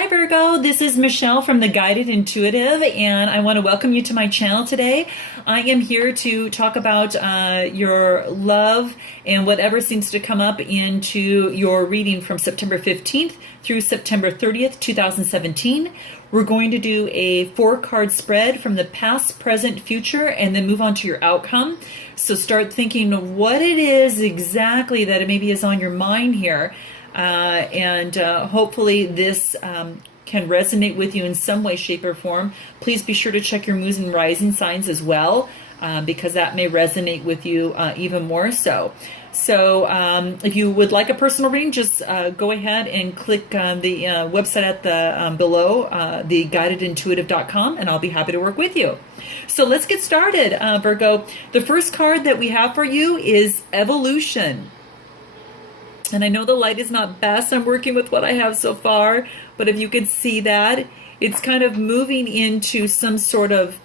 Hi Virgo, this is Michelle from the Guided Intuitive, and I want to welcome you to my channel today. I am here to talk about your love and whatever seems to come up into your reading from September 15th through September 30th, 2017. We're going to do a 4-card spread from the past, present, future, and then move on to your outcome. So start thinking of what it is exactly that maybe is on your mind here. Hopefully this can resonate with you in some way, shape, or form. Please be sure to check your moons and rising signs as well, because that may resonate with you even more so. So if you would like a personal reading, just go ahead and click the website at the below, theguidedintuitive.com, and I'll be happy to work with you. So let's get started, Virgo. The first card that we have for you is Evolution. And I know the light is not best. I'm working with what I have so far, but if you could see that, it's kind of moving into some sort of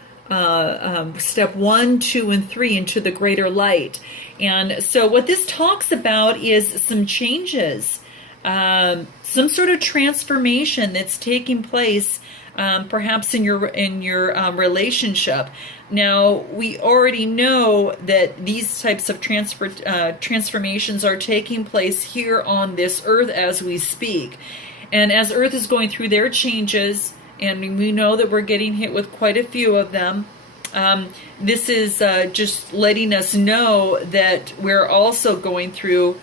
step 1, 2, and 3 into the greater light. And so what this talks about is some changes, some sort of transformation that's taking place, perhaps in your relationship. Now, we already know that these types of transformations are taking place here on this earth as we speak. And as Earth is going through their changes, and we know that we're getting hit with quite a few of them, this is just letting us know that we're also going through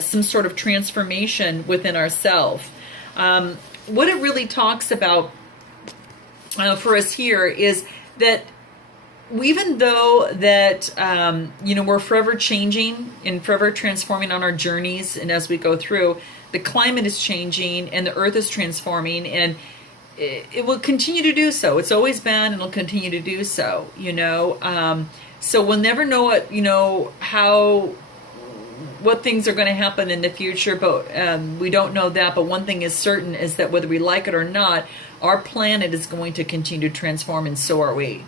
some sort of transformation within ourselves. What it really talks about for us here is that even though that we're forever changing and forever transforming on our journeys, and as we go through, the climate is changing and the earth is transforming, and it will continue to do so. It's always been and it'll continue to do so, so we'll never know what things are going to happen in the future, but we don't know that. But one thing is certain is that whether we like it or not, our planet is going to continue to transform, and so are we.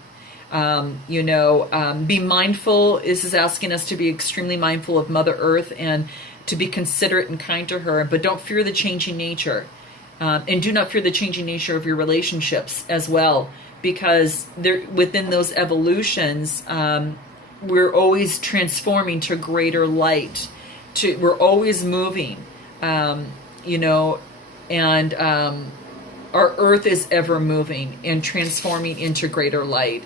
Be mindful. This is asking us to be extremely mindful of Mother Earth and to be considerate and kind to her, but don't fear the changing nature. And do not fear the changing nature of your relationships as well, because within those evolutions, we're always transforming to greater light. We're always moving, and our earth is ever moving and transforming into greater light.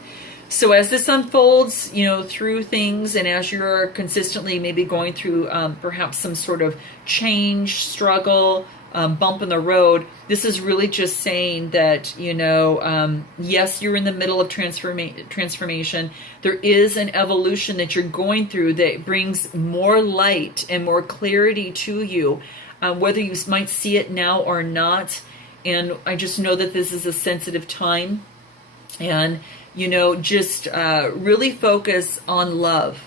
So as this unfolds, through things, and as you're consistently maybe going through perhaps some sort of change, struggle, bump in the road, this is really just saying that, yes, you're in the middle of transformation. There is an evolution that you're going through that brings more light and more clarity to you, whether you might see it now or not. And I just know that this is a sensitive time, and just really focus on love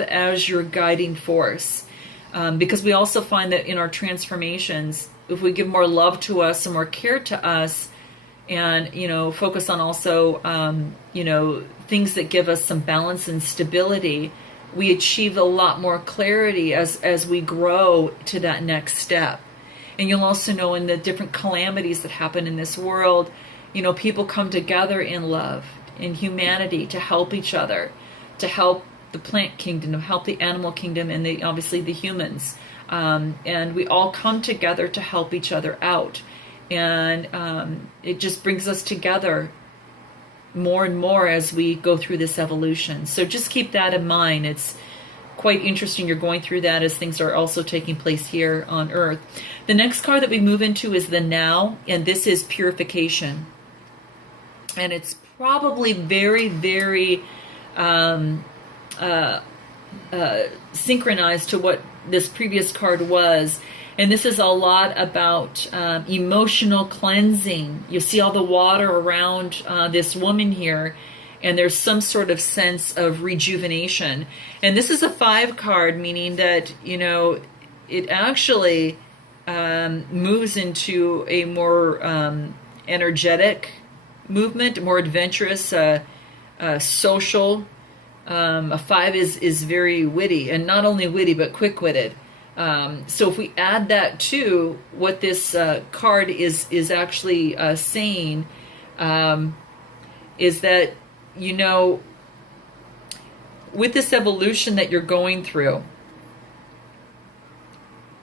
as your guiding force. Because we also find that in our transformations, if we give more love to us and more care to us, and focus on also things that give us some balance and stability, we achieve a lot more clarity as we grow to that next step. And you'll also know in the different calamities that happen in this world, people come together in love, in humanity, to help each other, to help the plant kingdom, to help the animal kingdom, and obviously the humans. And we all come together to help each other out. And it just brings us together more and more as we go through this evolution. So just keep that in mind. It's quite interesting you're going through that as things are also taking place here on Earth. The next card that we move into is the Now, and this is Purification. And it's probably very, very synchronized to what this previous card was. And this is a lot about emotional cleansing. You see all the water around this woman here, and there's some sort of sense of rejuvenation. And this is a 5 card, meaning that, it actually moves into a more energetic movement, more adventurous, social. A 5 is very witty, and not only witty, but quick-witted. So if we add that to what this card is actually saying, is that, you know, with this evolution that you're going through,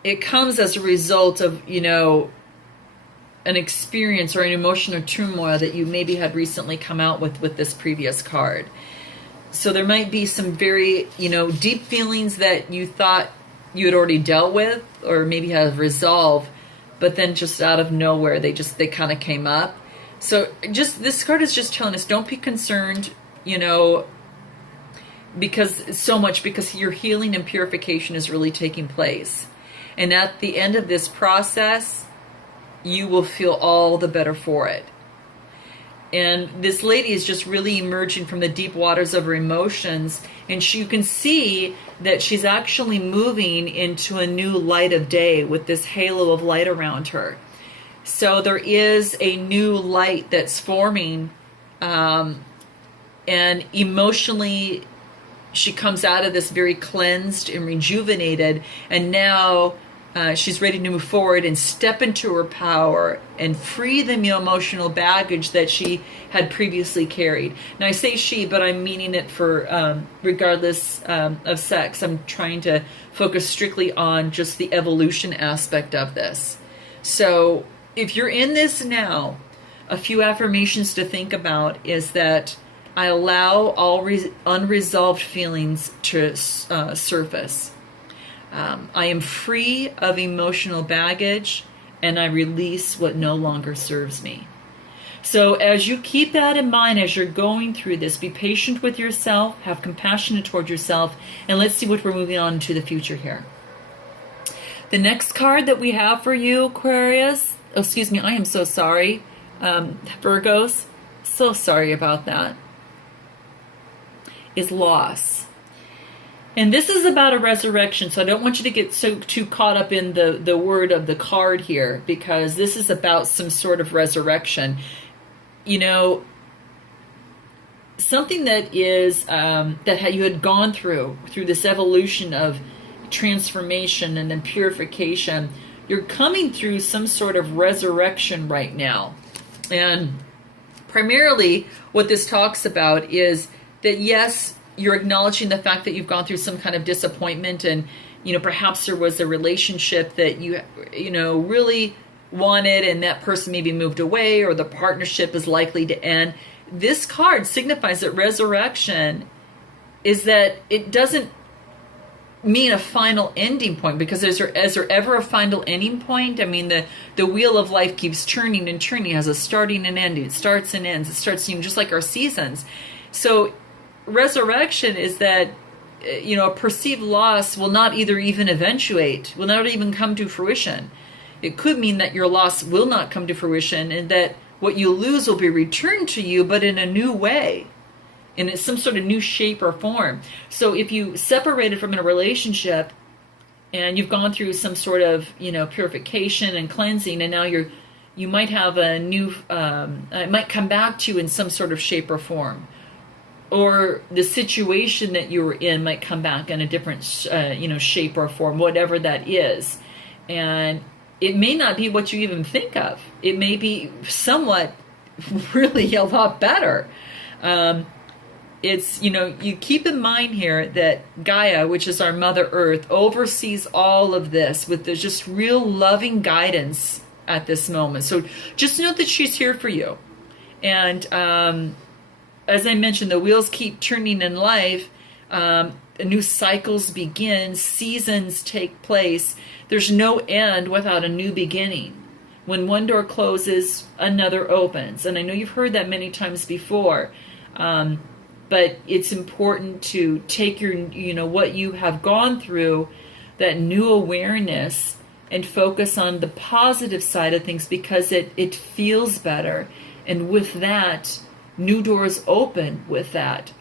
it comes as a result of, you know, an experience or an emotional turmoil that you maybe had recently come out with this previous card. So there might be some very, you know, deep feelings that you thought you had already dealt with or maybe have resolved, but then just out of nowhere they kind of came up. So just this card is just telling us, don't be concerned, you know, because your healing and purification is really taking place. And at the end of this process, you will feel all the better for it. And this lady is just really emerging from the deep waters of her emotions, and you can see that she's actually moving into a new light of day with this halo of light around her. So there is a new light that's forming, and emotionally she comes out of this very cleansed and rejuvenated, and now she's ready to move forward and step into her power and free the emotional baggage that she had previously carried. Now I say she, but I'm meaning it for regardless of sex. I'm trying to focus strictly on just the evolution aspect of this. So if you're in this now, a few affirmations to think about is that I allow all unresolved feelings to surface. I am free of emotional baggage, and I release what no longer serves me. So as you keep that in mind as you're going through this, be patient with yourself, have compassion toward yourself, and let's see what we're moving on into the future here. The next card that we have for you, Aquarius, I am so sorry, Virgos, so sorry about that, is loss. And this is about a resurrection, so I don't want you to get too caught up in the word of the card here, because this is about some sort of resurrection. You know, something that is that you had gone through this evolution of transformation and then purification. You're coming through some sort of resurrection right now. And primarily what this talks about is that, yes, you're acknowledging the fact that you've gone through some kind of disappointment, and, you know, perhaps there was a relationship that you really wanted, and that person maybe moved away, or the partnership is likely to end. This card signifies that resurrection is that it doesn't mean a final ending point, because is there ever a final ending point? I mean, the wheel of life keeps turning and turning, has a starting and ending. It starts and ends. It starts, just like our seasons. So resurrection is that, a perceived loss will not even eventuate, will not even come to fruition. It could mean that your loss will not come to fruition, and that what you lose will be returned to you, but in a new way, in some sort of new shape or form. So if you separated from a relationship and you've gone through some sort of, purification and cleansing, and now you might have a new, it might come back to you in some sort of shape or form. Or the situation that you were in might come back in a different, shape or form, whatever that is. And it may not be what you even think of. It may be somewhat really a lot better. It's, you keep in mind here that Gaia, which is our Mother Earth, oversees all of this with the just real loving guidance at this moment. So just know that she's here for you. And, as I mentioned, the wheels keep turning in life. New cycles begin. Seasons take place. There's no end without a new beginning. When one door closes, another opens. And I know you've heard that many times before. But it's important to take your, what you have gone through, that new awareness, and focus on the positive side of things, because it feels better. And with that, new doors open with that.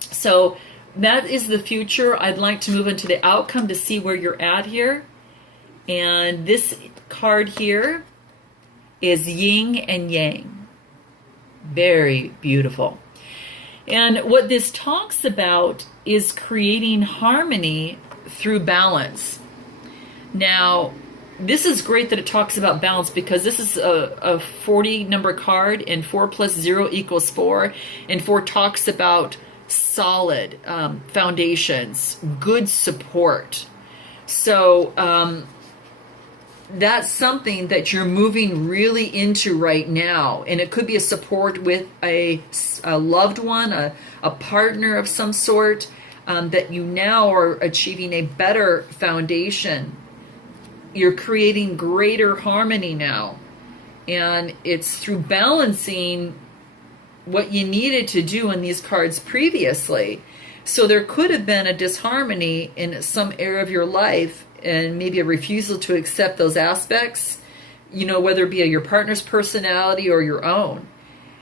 So that is the future. I'd like to move into the outcome to see where you're at here. And this card here is yin and yang. Very beautiful. And what this talks about is creating harmony through balance. Now, this is great that it talks about balance, because this is a 40 number card, and 4 plus 0 equals 4, and 4 talks about solid foundations, good support. So that's something that you're moving really into right now, and it could be a support with a loved one, a partner of some sort, that you now are achieving a better foundation. You're creating greater harmony now, and it's through balancing what you needed to do in these cards previously. So there could have been a disharmony in some area of your life, and maybe a refusal to accept those aspects, whether it be your partner's personality or your own.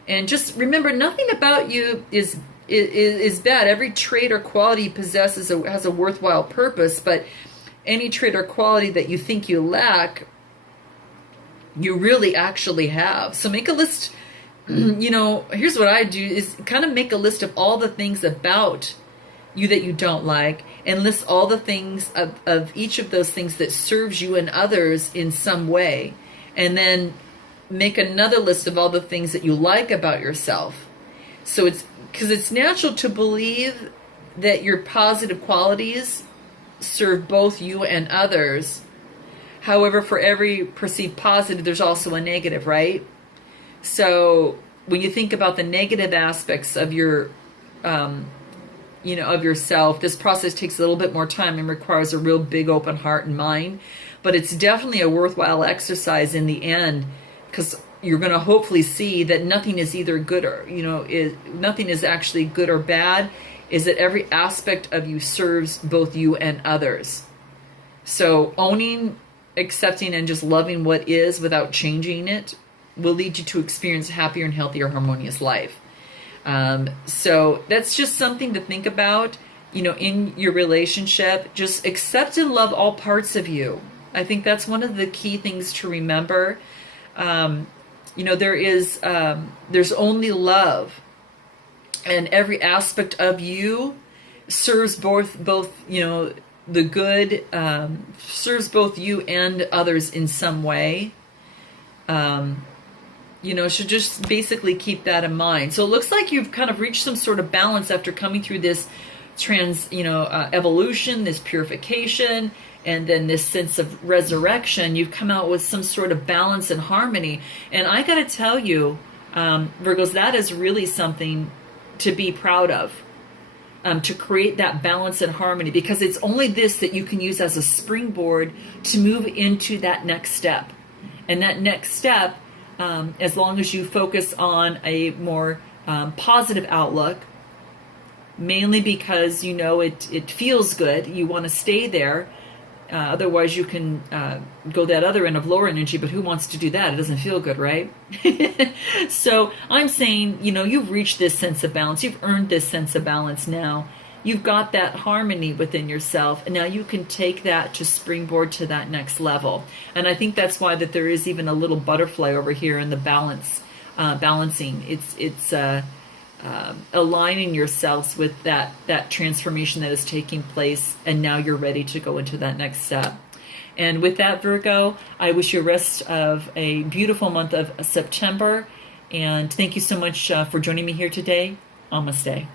And just remember, nothing about you is bad. Every trait or quality you possess has a worthwhile purpose, but any trait or quality that you think you lack, you really actually have. So make a list. Here's what I do, is kind of make a list of all the things about you that you don't like, and list all the things of each of those things that serves you and others in some way. And then make another list of all the things that you like about yourself. So it's because it's natural to believe that your positive qualities serve both you and others. However, for every perceived positive, there's also a negative, right? So when you think about the negative aspects of your, of yourself, this process takes a little bit more time and requires a real big open heart and mind. But it's definitely a worthwhile exercise in the end, because you're going to hopefully see that nothing is either good or, nothing is actually good or bad, is that every aspect of you serves both you and others. So owning, accepting, and just loving what is without changing it will lead you to experience a happier and healthier, harmonious life. So that's just something to think about, in your relationship. Just accept and love all parts of you. I think that's one of the key things to remember. There's only love, and every aspect of you serves both the good, serves both you and others in some way. Should just basically keep that in mind. So it looks like you've kind of reached some sort of balance after coming through this evolution, this purification, and then this sense of resurrection. You've come out with some sort of balance and harmony. And I got to tell you, Virgos, that is really something to be proud of, to create that balance and harmony, because it's only this that you can use as a springboard to move into that next step. And that next step, as long as you focus on a more positive outlook, mainly because it feels good, you want to stay there. Otherwise, you can go that other end of lower energy, but who wants to do that? It doesn't feel good, right? So I'm saying, you've reached this sense of balance. You've earned this sense of balance now. You've got that harmony within yourself, and now you can take that to springboard to that next level. And I think that's why that there is even a little butterfly over here in the balancing. It's aligning yourselves with that transformation that is taking place, and now you're ready to go into that next step. And with that, Virgo, I wish you a rest of a beautiful month of September, and thank you so much for joining me here today. Amaste.